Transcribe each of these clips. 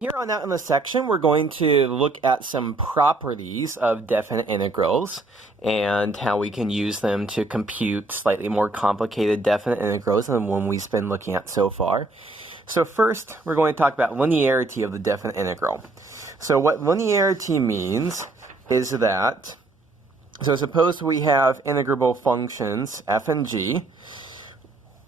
Here on out in this section, we're going to look at some properties of definite integrals and how we can use them to compute slightly more complicated definite integrals than one we've been looking at so far. So first, we're going to talk about linearity of the definite integral. So what linearity means is that, so suppose we have integrable functions f and g.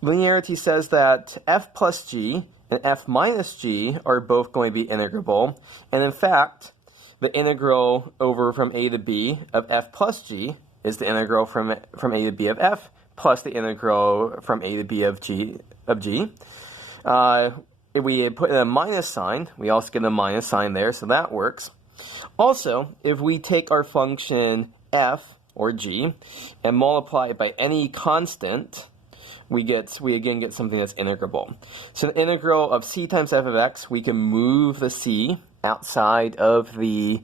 Linearity says that f plus g and f minus g are both going to be integrable. And in fact, the integral over from a to b of f plus g is the integral from a to b of f plus the integral from a to b of g. If we put in a minus sign, we also get a minus sign there, so that works. Also, if we take our function f, or g, and multiply it by any constant, we again get something that's integrable. So the integral of c times f of x, we can move the c outside of the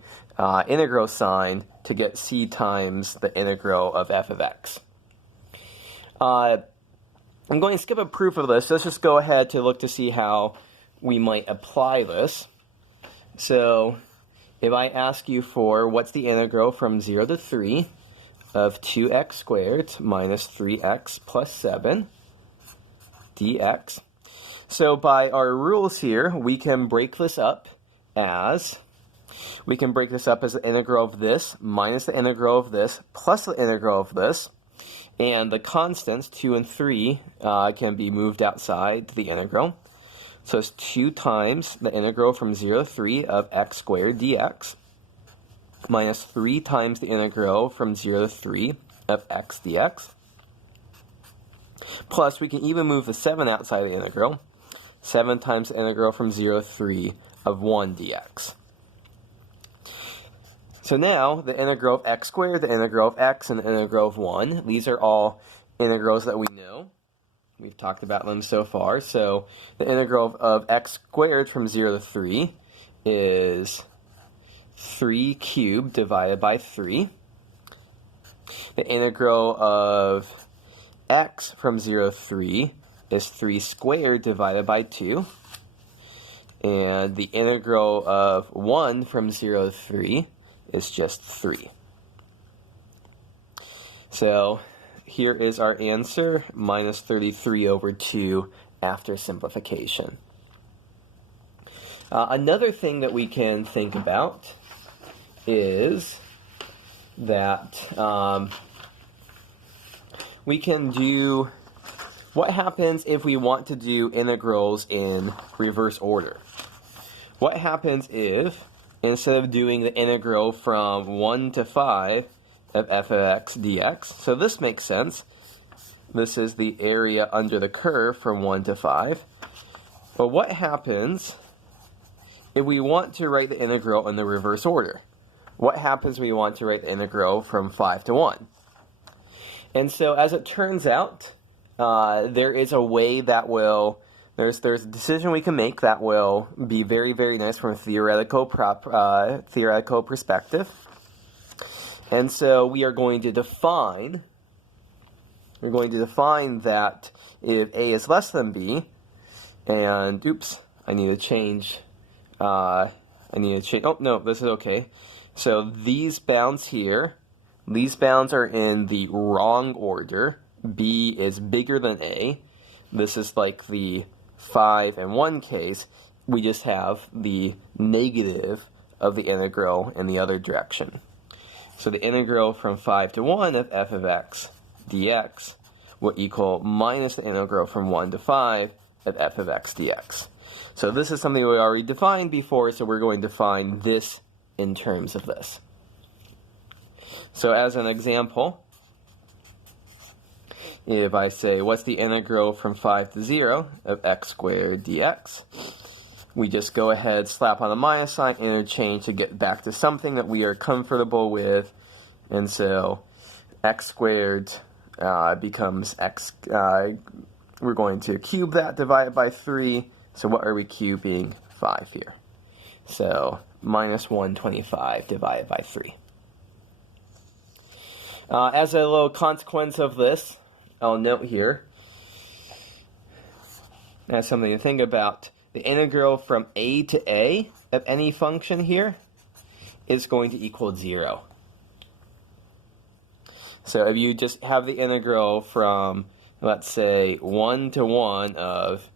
integral sign to get c times the integral of f of x. I'm going to skip a proof of this. Let's just go ahead to look to see how we might apply this. So if I ask you for what's the integral from 0 to 3 of 2x squared minus 3x plus 7 dx. So by our rules here, we can break this up as the integral of this minus the integral of this plus the integral of this. And the constants, 2 and 3, can be moved outside the integral. So it's 2 times the integral from 0 to 3 of x squared dx minus 3 times the integral from 0 to 3 of x dx. Plus, we can even move the 7 outside the integral. 7 times the integral from 0 to 3 of 1 dx. So now, the integral of x squared, the integral of x, and the integral of 1, these are all integrals that we know. We've talked about them so far. So the integral of x squared from 0 to 3 is 3 cubed divided by 3. The integral of x from 0 to 3 is 3 squared divided by 2. And the integral of 1 from 0 to 3 is just 3. So here is our answer, minus 33 over 2 after simplification. Another thing that we can think about is that we can do, what happens if we want to do integrals in reverse order? What happens if, instead of doing the integral from 1 to 5 of f of x dx, so this makes sense. This is the area under the curve from 1 to 5. But what happens if we want to write the integral in the reverse order? What happens if we want to write the integral from 5 to 1? And so as it turns out, there is a way that will, there's a decision we can make that will be very, very nice from a theoretical perspective. And so we are going to define that if a is less than b, and oops, I need to change, oh no, this is okay. So these bounds here, these bounds are in the wrong order. B is bigger than a. This is like the 5 and 1 case. We just have the negative of the integral in the other direction. So the integral from 5 to 1 of f of x dx will equal minus the integral from 1 to 5 of f of x dx. So this is something we already defined before, so we're going to define this in terms of this. So as an example, if I say, what's the integral from 5 to 0 of x squared dx? We just go ahead, slap on a minus sign, interchange to get back to something that we are comfortable with. And so x squared becomes x, we're going to cube that, divide it by 3. So what are we cubing? 5 here. So minus 125 divided by 3. As a little consequence of this, I'll note here, as something to think about, the integral from a to a of any function here is going to equal 0. So if you just have the integral from, let's say, 1 to 1 of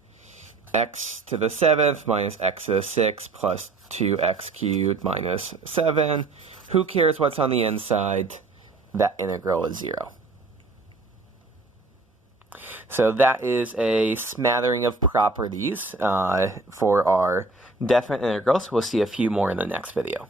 x to the 7th minus x to the 6th plus 2x cubed minus 7, who cares what's on the inside? That integral is 0. So that is a smattering of properties for our definite integrals. We'll see a few more in the next video.